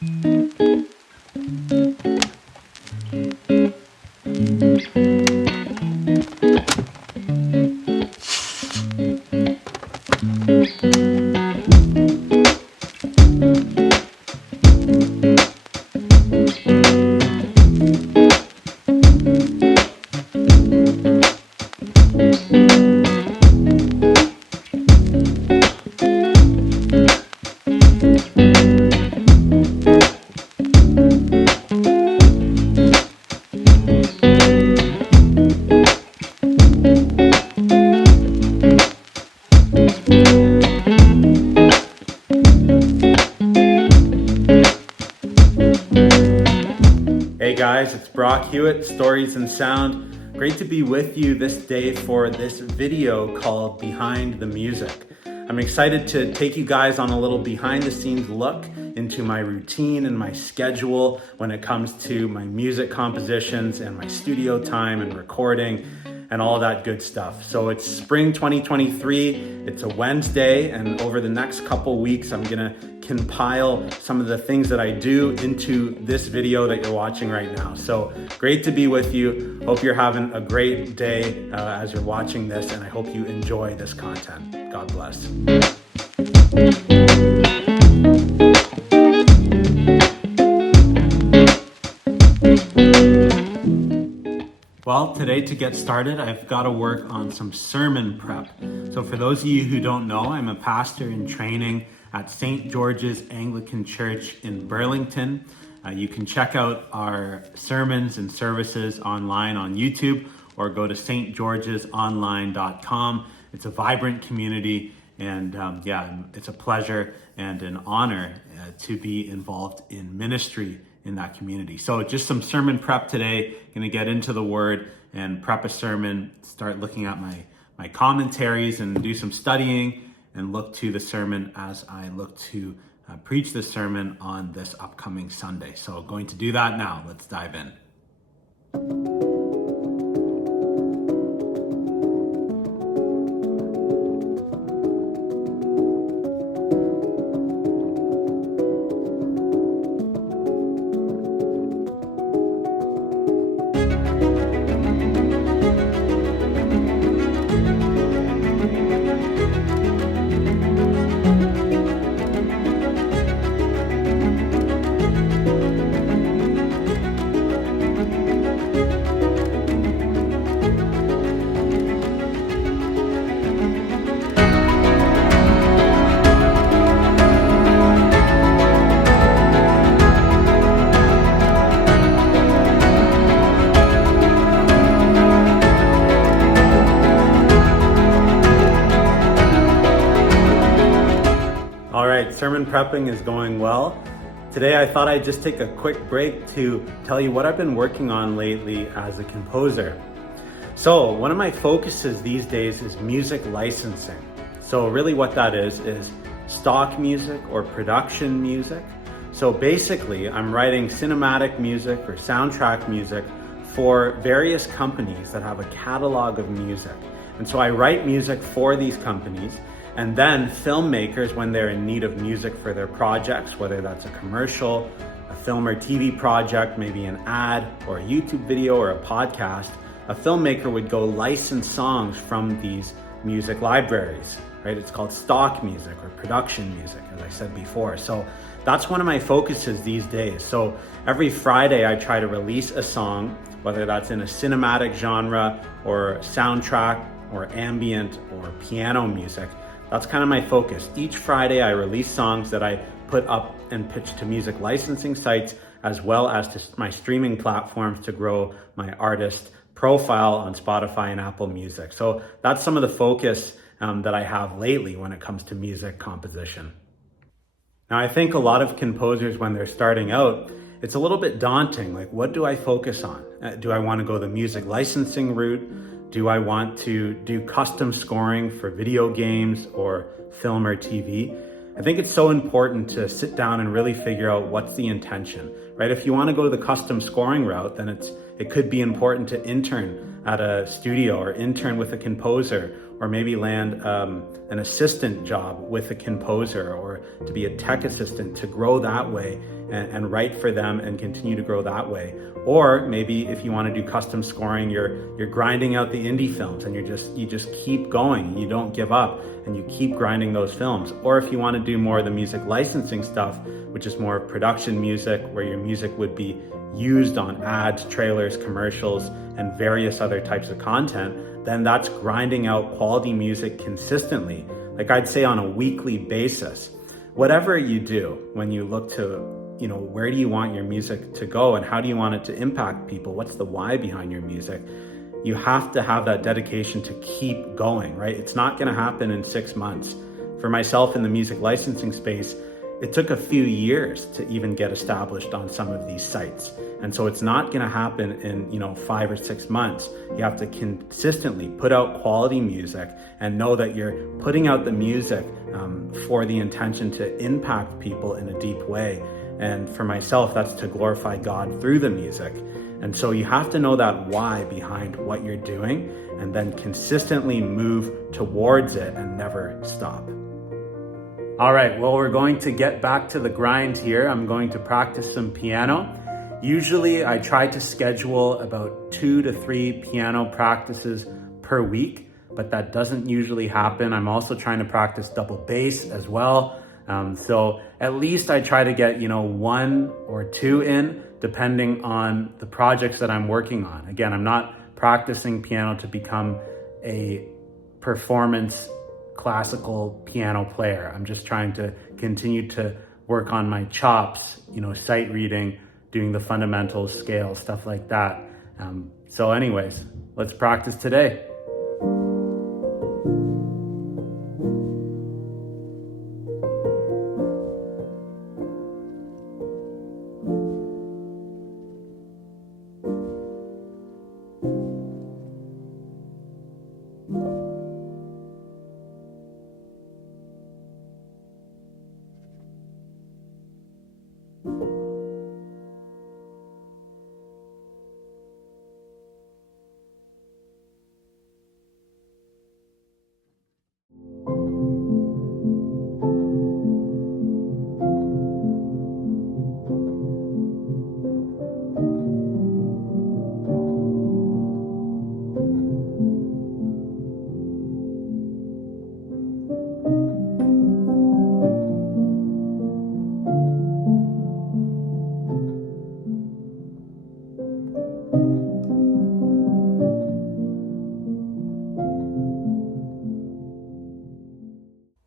Hey guys, it's Hewitt, Stories and Sound. Great to be with you this day for this video called Behind the Music. I'm excited to take you guys on a little behind the scenes look into my routine and my schedule when it comes to my music compositions and my studio time and recording and all that good stuff. So it's spring 2023, it's a Wednesday, and over the next couple weeks, I'm gonna compile some of the things that I do into this video that you're watching right now. So great to be with you. Hope you're having a great day as you're watching this, and I hope you enjoy this content. God bless. Well, today to get started, I've got to work on some sermon prep. So for those of you who don't know, I'm a pastor in training at St. George's Anglican Church in Burlington. You can check out our sermons and services online on YouTube or go to stgeorgesonline.com. It's a vibrant community, and it's a pleasure and an honor to be involved in ministry in that community. So just some sermon prep today. Going to get into the word and prep a sermon, start looking at my commentaries and do some studying and look to the sermon as I look to preach the sermon on this upcoming Sunday. So going to do that now. Let's dive in. Sermon prepping is going well. Today I thought I'd just take a quick break to tell you what I've been working on lately as a composer. So one of my focuses these days is music licensing. So really what that is stock music or production music. So basically I'm writing cinematic music or soundtrack music for various companies that have a catalog of music. And so I write music for these companies. And then filmmakers, when they're in need of music for their projects, whether that's a commercial, a film or TV project, maybe an ad or a YouTube video or a podcast, a filmmaker would go license songs from these music libraries, right? It's called stock music or production music, as I said before. So that's one of my focuses these days. So every Friday I try to release a song, whether that's in a cinematic genre or soundtrack or ambient or piano music. That's kind of my focus. Each Friday I release songs that I put up and pitch to music licensing sites as well as to my streaming platforms to grow my artist profile on Spotify and Apple Music. So that's some of the focus that I have lately when it comes to music composition. Now I think a lot of composers when they're starting out, it's a little bit daunting. Like, what do I focus on? Do I want to go the music licensing route? Do I want to do custom scoring for video games or film or TV? I think it's so important to sit down and really figure out what's the intention, right? If you want to go the custom scoring route, then It could be important to intern at a studio or intern with a composer, or maybe land an assistant job with a composer, or to be a tech assistant to grow that way and write for them and continue to grow that way. Or maybe if you want to do custom scoring, you're grinding out the indie films and you just keep going, you don't give up and you keep grinding those films. Or if you want to do more of the music licensing stuff, which is more production music, where your music would be used on ads, trailers, commercials, and various other types of content, then that's grinding out quality music consistently. Like I'd say on a weekly basis. Whatever you do, when you look to, where do you want your music to go and how do you want it to impact people? What's the why behind your music? You have to have that dedication to keep going, right? It's not going to happen in 6 months. For myself in the music licensing space, it took a few years to even get established on some of these sites. And so it's not going to happen in 5 or 6 months. You have to consistently put out quality music and know that you're putting out the music for the intention to impact people in a deep way. And for myself, that's to glorify God through the music. And so you have to know that why behind what you're doing and then consistently move towards it and never stop. All right, well, we're going to get back to the grind here. I'm going to practice some piano. Usually I try to schedule about 2 to 3 piano practices per week, but that doesn't usually happen. I'm also trying to practice double bass as well. So at least I try to get, 1 or 2 in, depending on the projects that I'm working on. Again, I'm not practicing piano to become a performance classical piano player. I'm just trying to continue to work on my chops, sight reading, doing the fundamentals, scales, stuff like that. So anyways, let's practice today.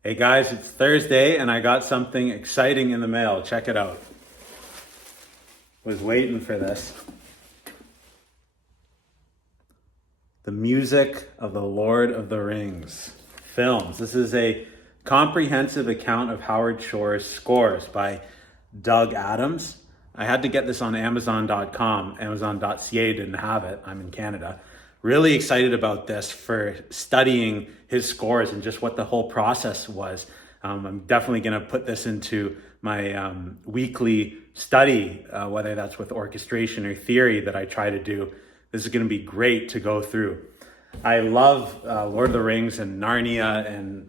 Hey guys, it's Thursday and I got something exciting in the mail. Check it out. Was waiting for this. The music of the Lord of the Rings films. This is a comprehensive account of Howard Shore's scores by Doug Adams. I had to get this on Amazon.com. Amazon.ca didn't have it. I'm in Canada. Really excited about this for studying his scores and just what the whole process was. I'm definitely going to put this into my weekly study, whether that's with orchestration or theory that I try to do. This is going to be great to go through. I love Lord of the Rings and Narnia, and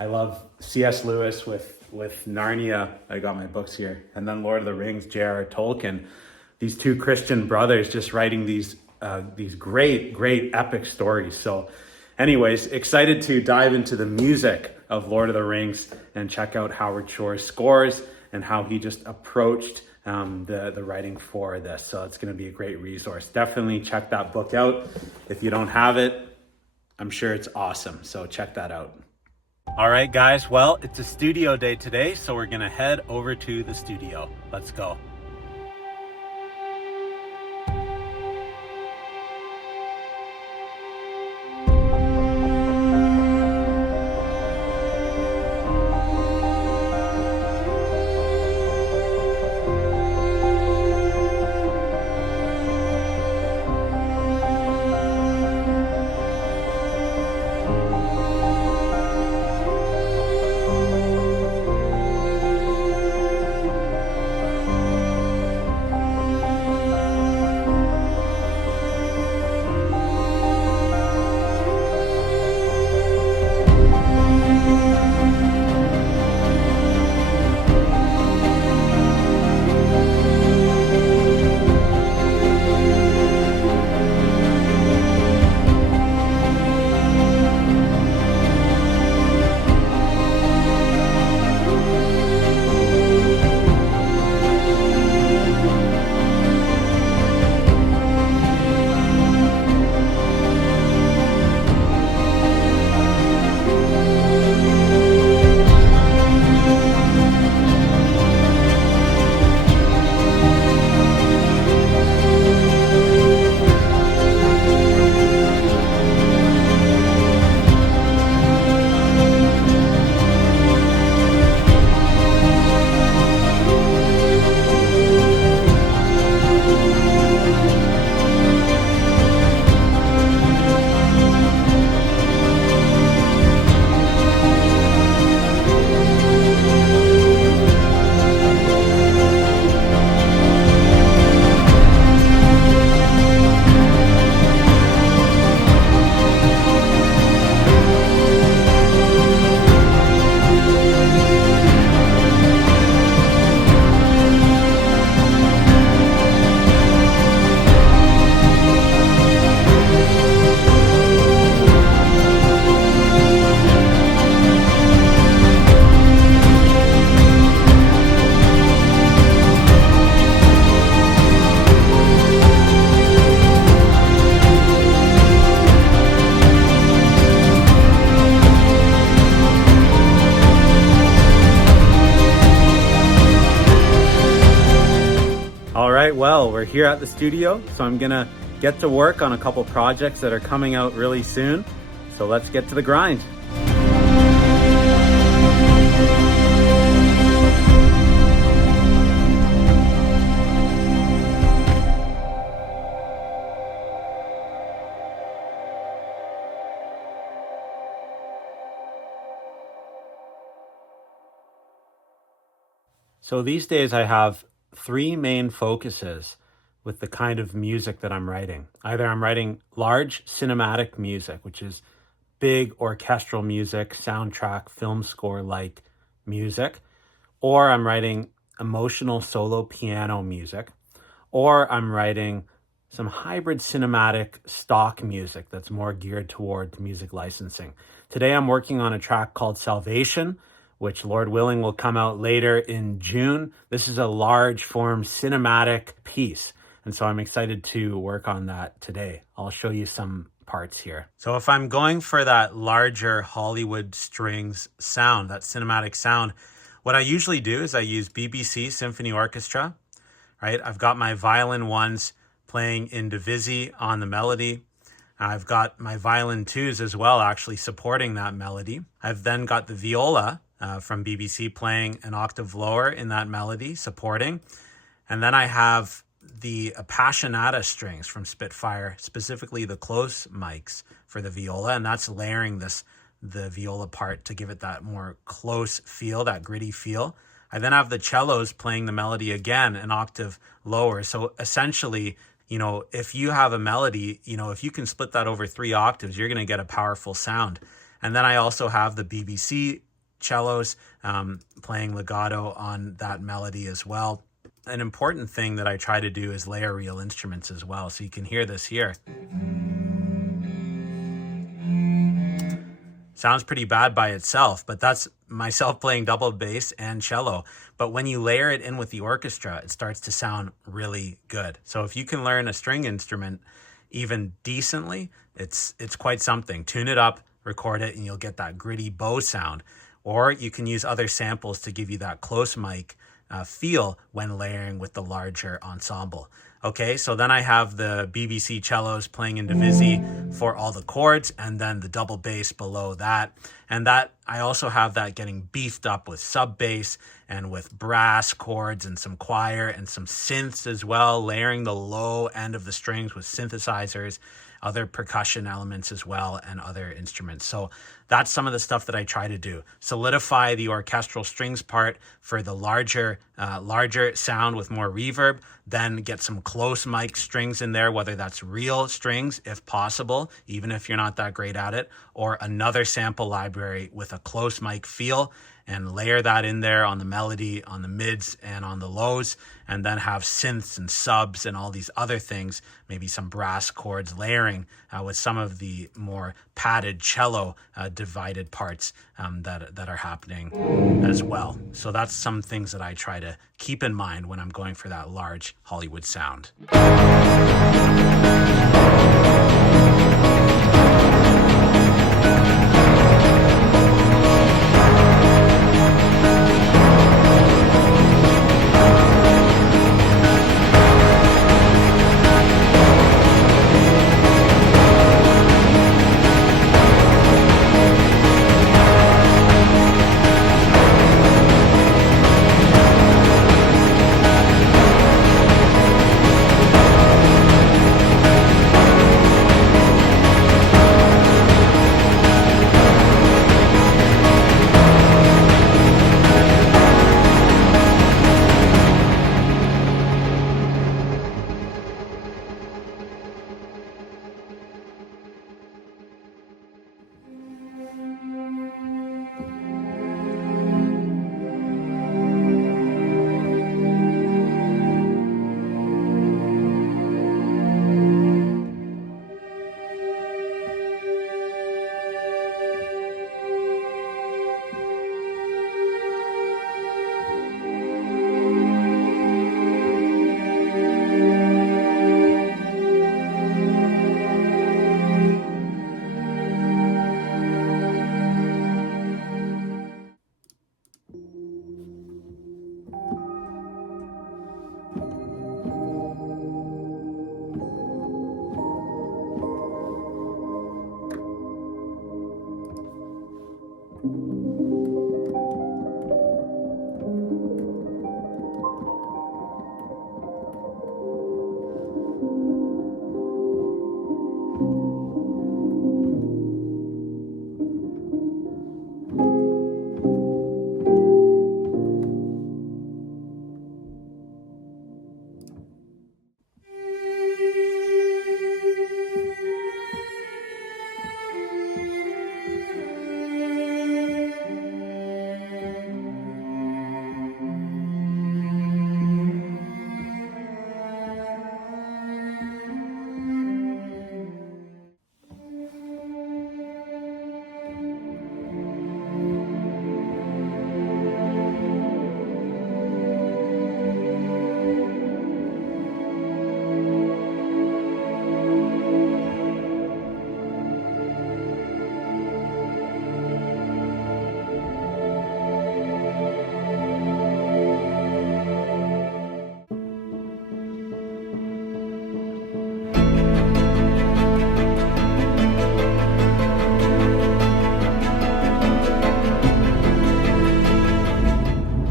I love C.S. Lewis with Narnia. I got my books here, and then Lord of the Rings, J.R.R. Tolkien. These two Christian brothers just writing these great epic stories. So anyways, excited to dive into the music of Lord of the Rings and check out Howard Shore's scores and how he just approached the writing for this. So it's going to be a great resource. Definitely check that book out. If you don't have it, I'm sure it's awesome. So check that out. All right, guys. Well, it's a studio day today, so we're going to head over to the studio. Let's go. right, well, we're here at the studio, so I'm gonna get to work on a couple projects that are coming out really soon. So let's get to the grind. So these days I have three main focuses with the kind of music that I'm writing. Either I'm writing large cinematic music, which is big orchestral music, soundtrack, film score like music, or I'm writing emotional solo piano music, or I'm writing some hybrid cinematic stock music that's more geared towards music licensing. Today I'm working on a track called Salvation, which Lord willing will come out later in June. This is a large form cinematic piece, and so I'm excited to work on that today. I'll show you some parts here. So if I'm going for that larger Hollywood strings sound, that cinematic sound, what I usually do is I use BBC Symphony Orchestra, right? I've got my violin ones playing in divisi on the melody. I've got my violin twos as well, actually supporting that melody. I've then got the viola from BBC playing an octave lower in that melody, supporting. And then I have the Appassionata strings from Spitfire, specifically the close mics for the viola, and that's layering the viola part to give it that more close feel, that gritty feel. I then have the cellos playing the melody again, an octave lower. So essentially, if you have a melody, if you can split that over 3 octaves, you're going to get a powerful sound. And then I also have the BBC cellos playing legato on that melody as well. An important thing that I try to do is layer real instruments as well. So you can hear this here. Sounds pretty bad by itself, but that's myself playing double bass and cello. But when you layer it in with the orchestra, it starts to sound really good. So if you can learn a string instrument even decently, it's quite something. Tune it up, record it, and you'll get that gritty bow sound. Or you can use other samples to give you that close mic feel when layering with the larger ensemble. Okay, so then I have the BBC cellos playing in divisi for all the chords, and then the double bass below that. And that I also have that getting beefed up with sub bass and with brass chords and some choir and some synths as well, layering the low end of the strings with synthesizers, other percussion elements as well, and other instruments. So that's some of the stuff that I try to do. Solidify the orchestral strings part for the larger sound with more reverb, then get some close mic strings in there, whether that's real strings, if possible, even if you're not that great at it, or another sample library with a close mic feel, and layer that in there on the melody, on the mids, and on the lows, and then have synths and subs and all these other things, maybe some brass chords layering with some of the more padded cello divided parts that are happening as well. So that's some things that I try to keep in mind when I'm going for that large Hollywood sound.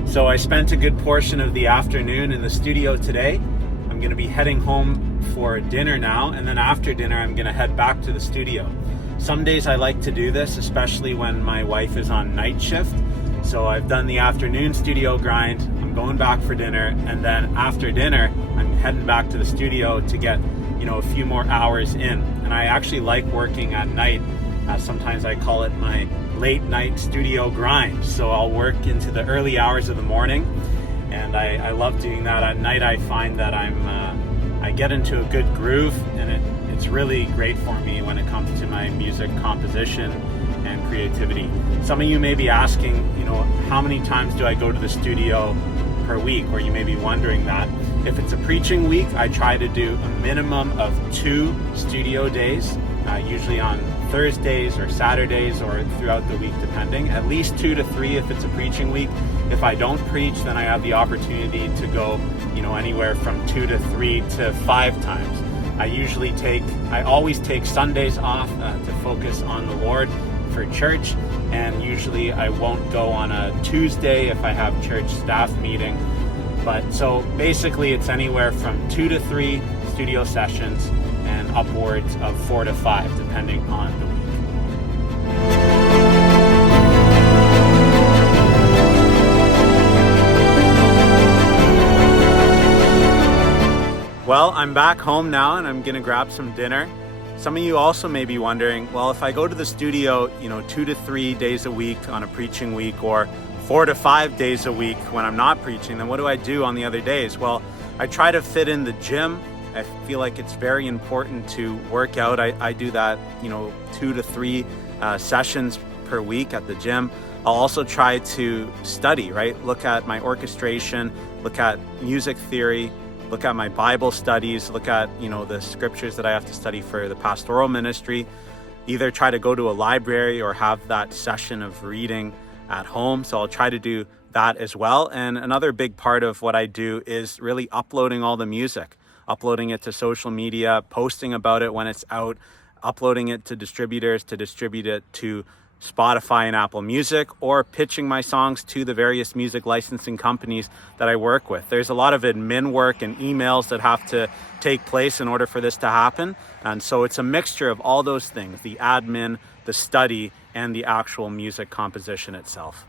So I spent a good portion of the afternoon in the studio today. I'm going to be heading home for dinner now, and then after dinner I'm going to head back to the studio. Some days I like to do this, especially when my wife is on night shift. So I've done the afternoon studio grind, I'm going back for dinner, and then after dinner I'm heading back to the studio to get a few more hours in. And I actually like working at night. Sometimes I call it my late night studio grind. So I'll work into the early hours of the morning, and I love doing that. At night I find that I get into a good groove, and it's really great for me when it comes to my music composition and creativity. Some of you may be asking, how many times do I go to the studio per week? Or you may be wondering that. If it's a preaching week, I try to do a minimum of 2 studio days, usually on Thursdays or Saturdays or throughout the week, depending. At least 2 to 3 if it's a preaching week. If I don't preach, then I have the opportunity to go, anywhere from 2 to 3 to 5 times. I always take Sundays off to focus on the Lord for church, and usually I won't go on a Tuesday if I have church staff meeting. But so basically it's anywhere from 2 to 3 studio sessions and upwards of 4 to 5 depending on the week. Well, I'm back home now and I'm gonna grab some dinner. Some of you also may be wondering, well, if I go to the studio, 2 to 3 days a week on a preaching week, or 4 to 5 days a week when I'm not preaching, then what do I do on the other days? Well, I try to fit in the gym. I feel like it's very important to work out. I do that, 2 to 3 sessions per week at the gym. I'll also try to study, right? Look at my orchestration, look at music theory, look at my Bible studies, look at, the scriptures that I have to study for the pastoral ministry. Either try to go to a library or have that session of reading at home. So I'll try to do that as well. And another big part of what I do is really uploading all the music, uploading it to social media, posting about it when it's out, uploading it to distributors to distribute it to Spotify and Apple Music, or pitching my songs to the various music licensing companies that I work with. There's a lot of admin work and emails that have to take place in order for this to happen. And so it's a mixture of all those things, the admin, the study, and the actual music composition itself.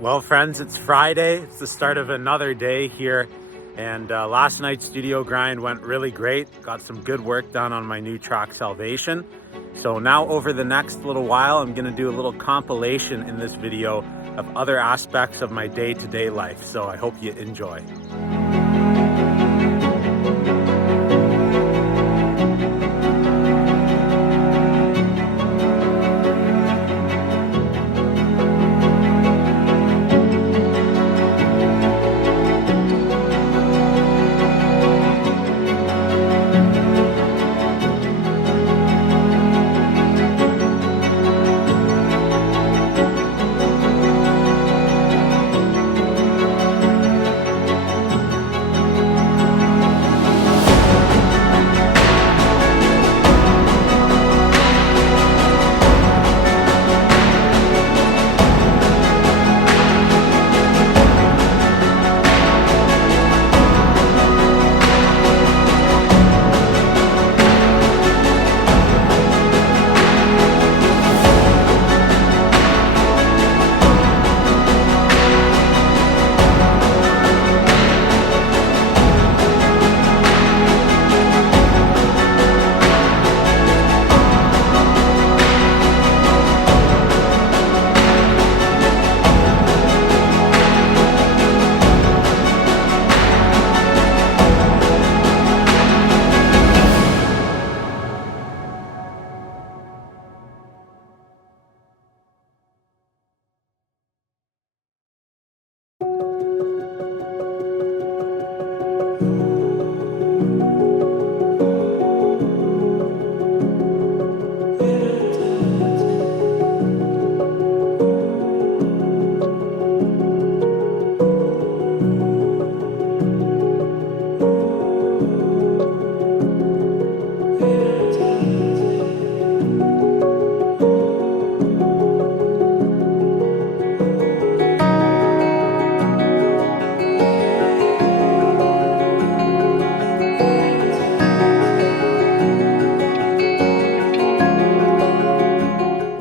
Well, friends, it's Friday. It's the start of another day here. And last night's studio grind went really great. Got some good work done on my new track, Salvation. So now over the next little while, I'm going to do a little compilation in this video of other aspects of my day-to-day life. So I hope you enjoy.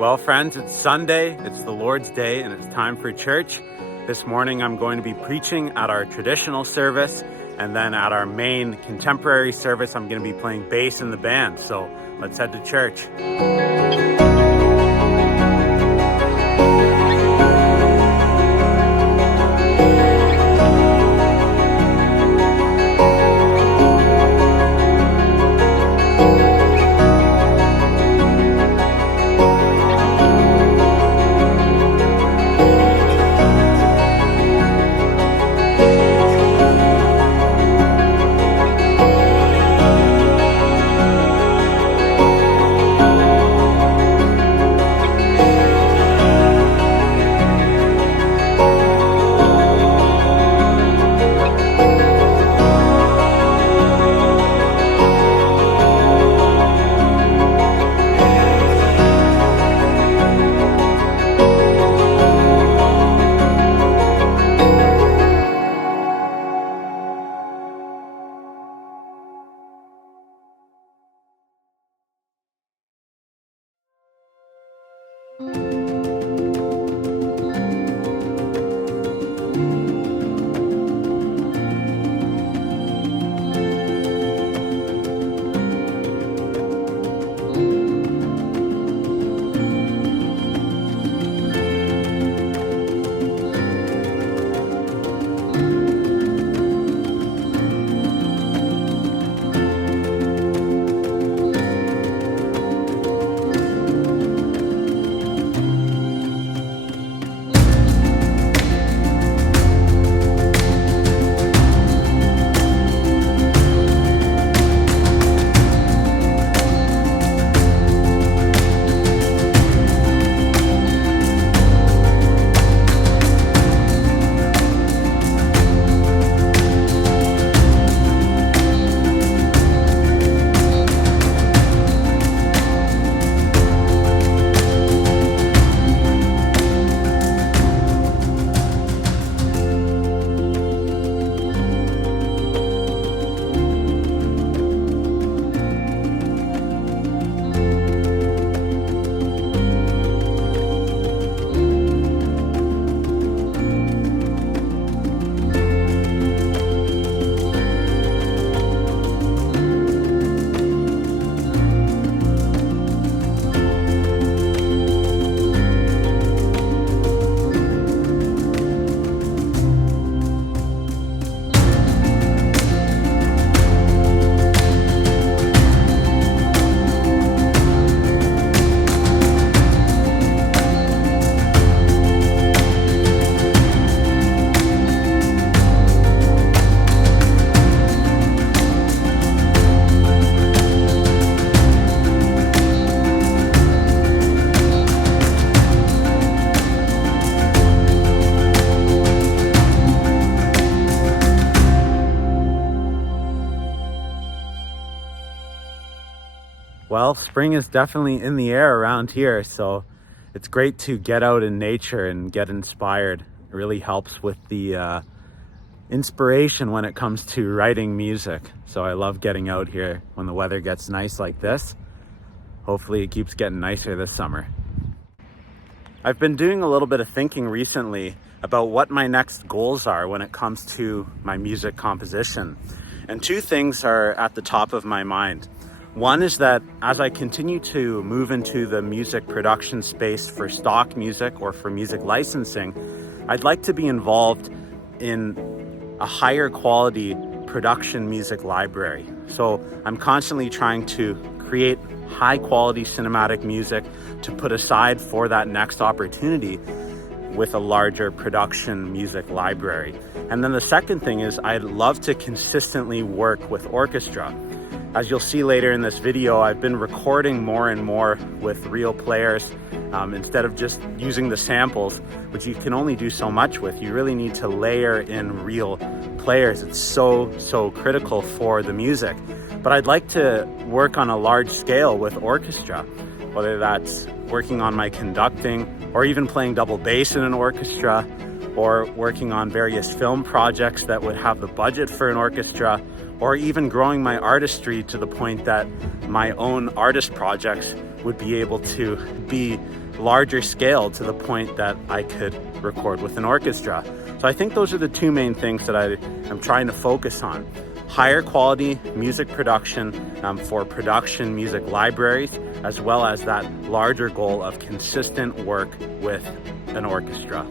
Well, friends, it's Sunday, it's the Lord's Day, and it's time for church. This morning I'm going to be preaching at our traditional service, and then at our main contemporary service I'm going to be playing bass in the band. So let's head to church. Well, spring is definitely in the air around here, so it's great to get out in nature and get inspired. It really helps with the inspiration when it comes to writing music. So I love getting out here when the weather gets nice like this. Hopefully it keeps getting nicer this summer. I've been doing a little bit of thinking recently about what my next goals are when it comes to my music composition. And two things are at the top of my mind. One is that as I continue to move into the music production space for stock music or for music licensing, I'd like to be involved in a higher quality production music library. So I'm constantly trying to create high quality cinematic music to put aside for that next opportunity with a larger production music library. And then the second thing is I'd love to consistently work with orchestra. As you'll see later in this video, I've been recording more and more with real players instead of just using the samples, which you can only do so much with. You really need to layer in real players. It's so critical for the music. But I'd like to work on a large scale with orchestra, whether that's working on my conducting or even playing double bass in an orchestra, or working on various film projects that would have the budget for an orchestra, or even growing my artistry to the point that my own artist projects would be able to be larger scale to the point that I could record with an orchestra. So I think those are the two main things that I am trying to focus on. Higher quality music production for production music libraries, as well as that larger goal of consistent work with an orchestra.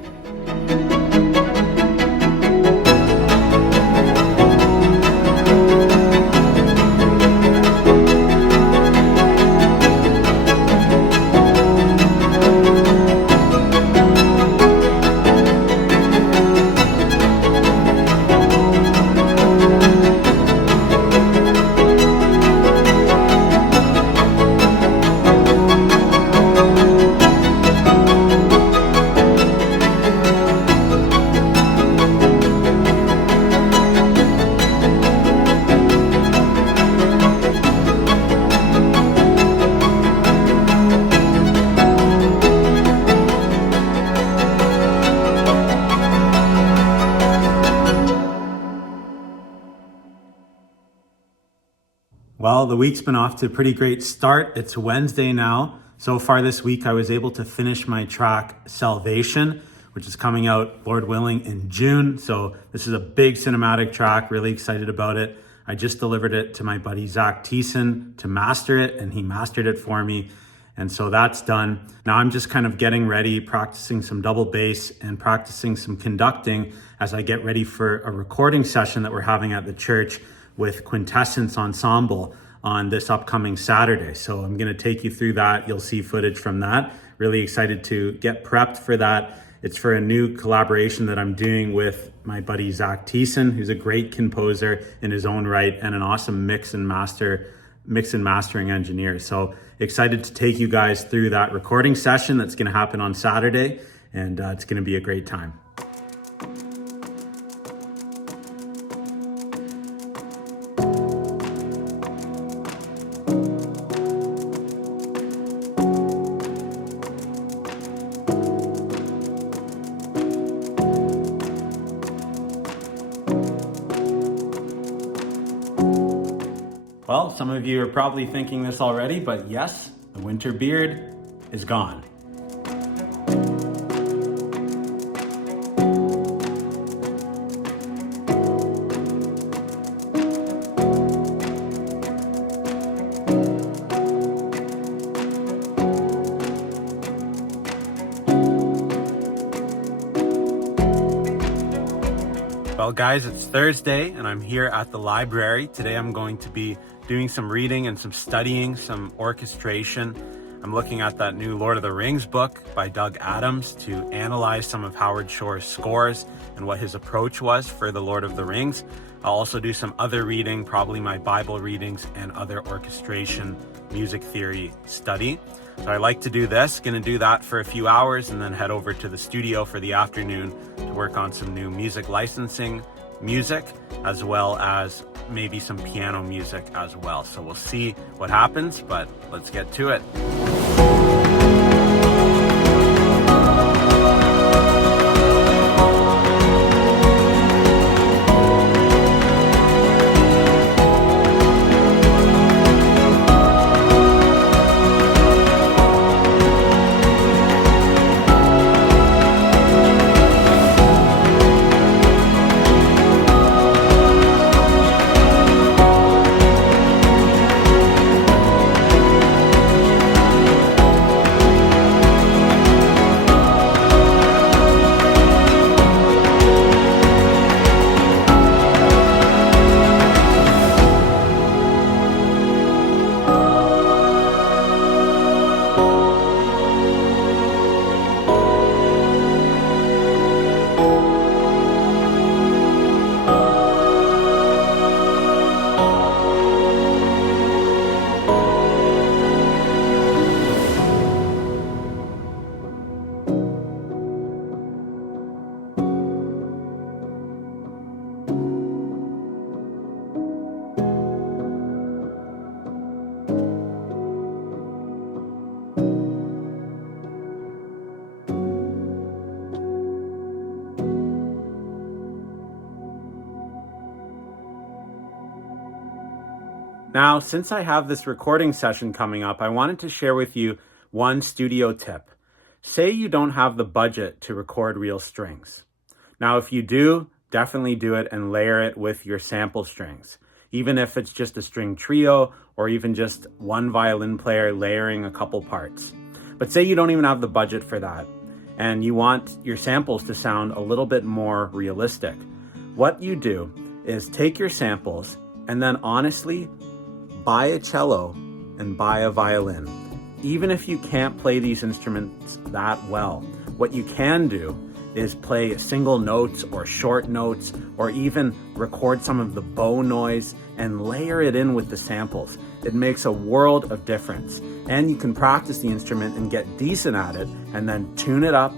Well, the week's been off to a pretty great start. It's Wednesday now. So far this week, I was able to finish my track Salvation, which is coming out, Lord willing, in June. So this is a big cinematic track, really excited about it. I just delivered it to my buddy Zach Tiessen to master it, and he mastered it for me. And so that's done. Now I'm just kind of getting ready, practicing some double bass and practicing some conducting as I get ready for a recording session that we're having at the church with Quintessence Ensemble on this upcoming Saturday. So I'm gonna take you through that. You'll see footage from that. Really excited to get prepped for that. It's for a new collaboration that I'm doing with my buddy Zach Tiessen, who's a great composer in his own right and an awesome mix and mastering engineer. So excited to take you guys through that recording session that's gonna happen on Saturday, and it's gonna be a great time. Well, some of you are probably thinking this already, but yes, the winter beard is gone. Well, guys, it's Thursday and I'm here at the library. Today I'm going to be doing some reading and some studying, some orchestration. I'm looking at that new Lord of the Rings book by Doug Adams to analyze some of Howard Shore's scores and what his approach was for the Lord of the Rings. I'll also do some other reading, probably my Bible readings and other orchestration music theory study. So I like to do this, gonna do that for a few hours and then head over to the studio for the afternoon to work on some new music licensing music, as well as maybe some piano music as well. So we'll see what happens, but let's get to it. Now, since I have this recording session coming up, I wanted to share with you one studio tip. Say you don't have the budget to record real strings. Now, if you do, definitely do it and layer it with your sample strings. Even if it's just a string trio or even just one violin player layering a couple parts. But say you don't even have the budget for that and you want your samples to sound a little bit more realistic. What you do is take your samples and then honestly buy a cello and buy a violin. Even if you can't play these instruments that well, what you can do is play single notes or short notes or even record some of the bow noise and layer it in with the samples. It makes a world of difference. And you can practice the instrument and get decent at it and then tune it up,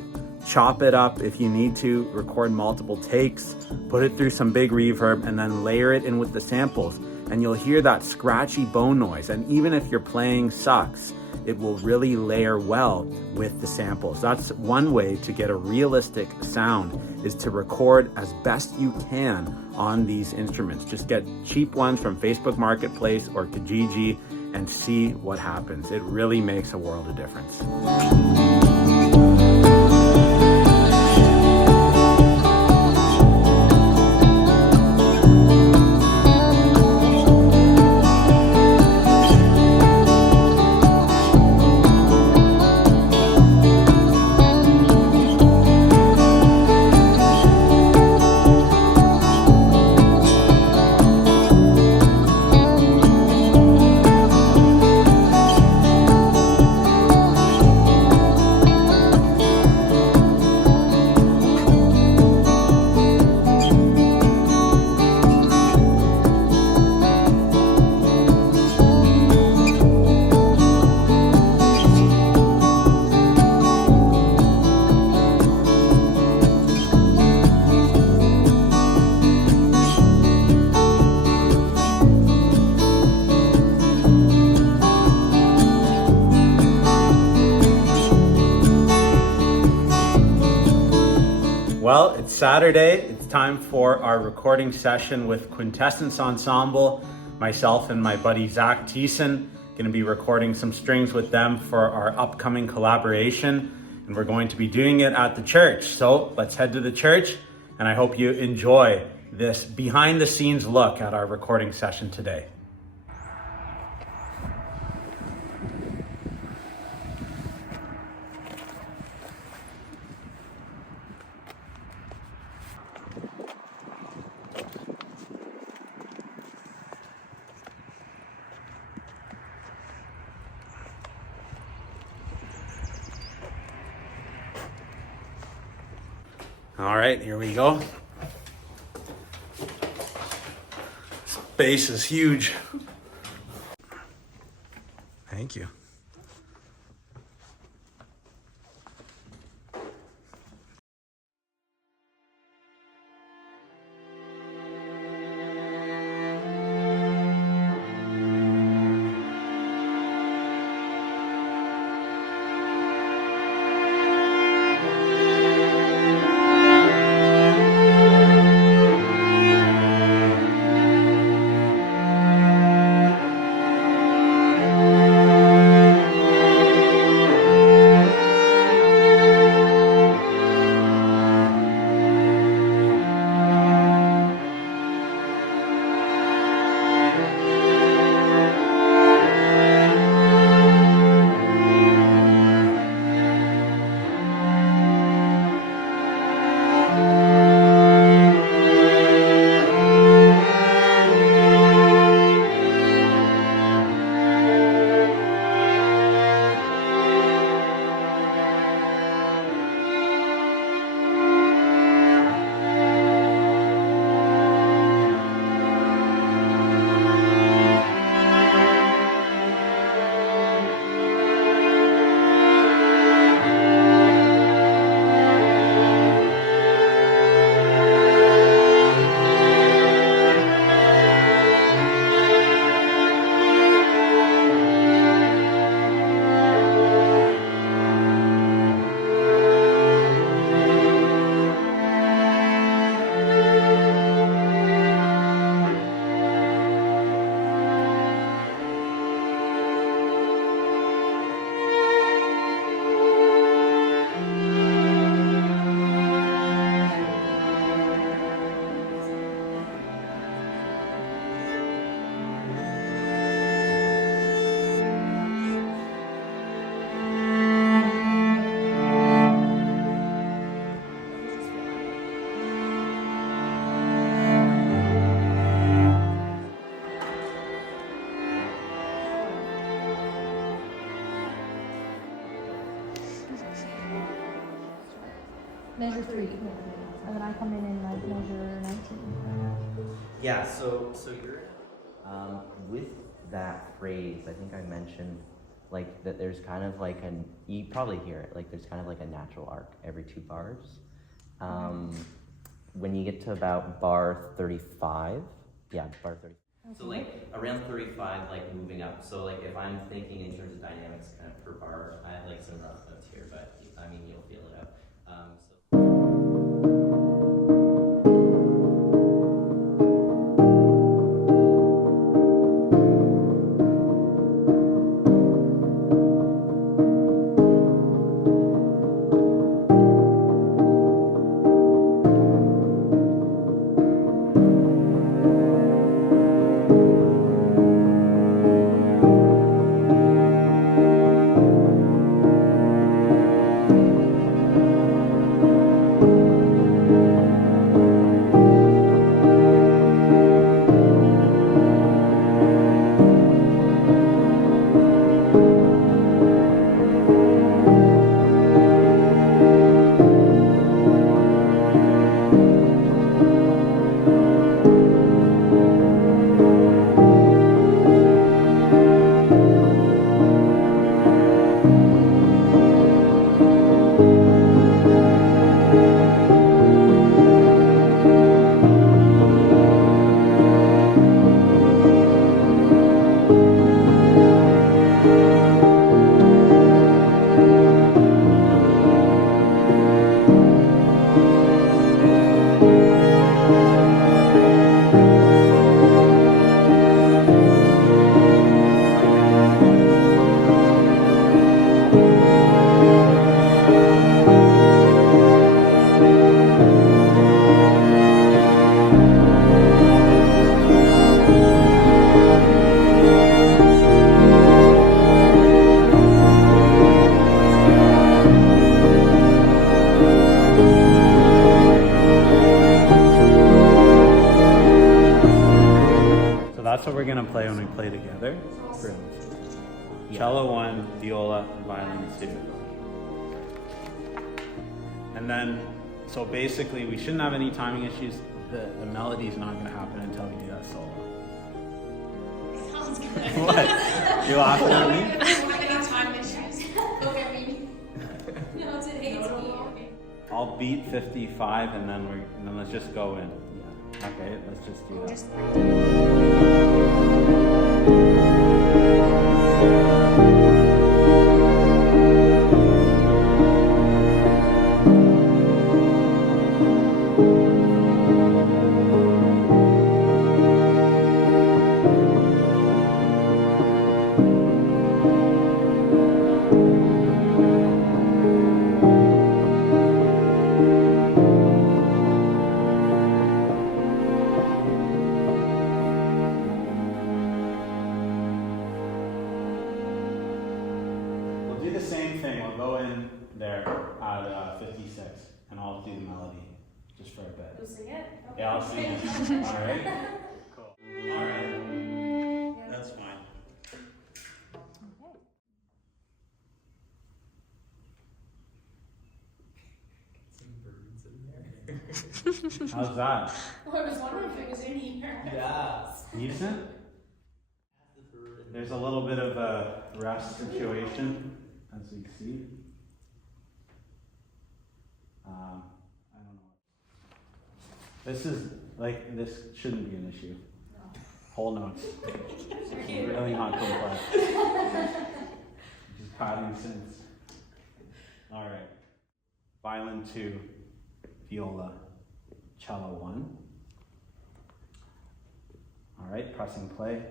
chop it up if you need to, record multiple takes, put it through some big reverb and then layer it in with the samples. And you'll hear that scratchy bow noise. And even if your playing sucks, it will really layer well with the samples. That's one way to get a realistic sound, is to record as best you can on these instruments. Just get cheap ones from Facebook Marketplace or Kijiji and see what happens. It really makes a world of difference. Well, it's Saturday. It's time for our recording session with Quintessence Ensemble. Myself and my buddy Zach Tiessen going to be recording some strings with them for our upcoming collaboration. And we're going to be doing it at the church. So let's head to the church. And I hope you enjoy this behind the scenes look at our recording session today. All right, here we go. Space is huge. Thank you. measure 3, and then I come in like measure 19. Yeah, so you're with that phrase, I think I mentioned like that there's kind of like you probably hear it, like there's kind of like a natural arc every 2 bars. When you get to about bar 35, bar 35. So like around 35, like moving up. So like if I'm thinking in terms of dynamics kind of per bar, I have like some rough notes here, but I mean, you'll feel it out. That's what we're gonna play when we play together. Cello 1, viola, and violin 2. And then, so basically we shouldn't have any timing issues. The melody's not gonna happen until we do that solo. Sounds good. What? You laughing at me? Any time issues? Look at me. No, it's an 18. I'll beat 55 and then let's just go in. Yeah. Okay, let's just do that. Do the same thing. We'll go in there at 56, and I'll do the melody just for a bit. You'll sing it? Okay. Yeah, I'll sing it. All right. Cool. All right. That's fine. Some birds in there. How's that? Well, I was wondering if it was in here. Yeah. Decent. There's a little bit of a rest situation, as you see. I don't know. This shouldn't be an issue. No. Whole notes. It's really not complex. Just padding synths. All right. Violin 2, viola, cello 1. All right, pressing play.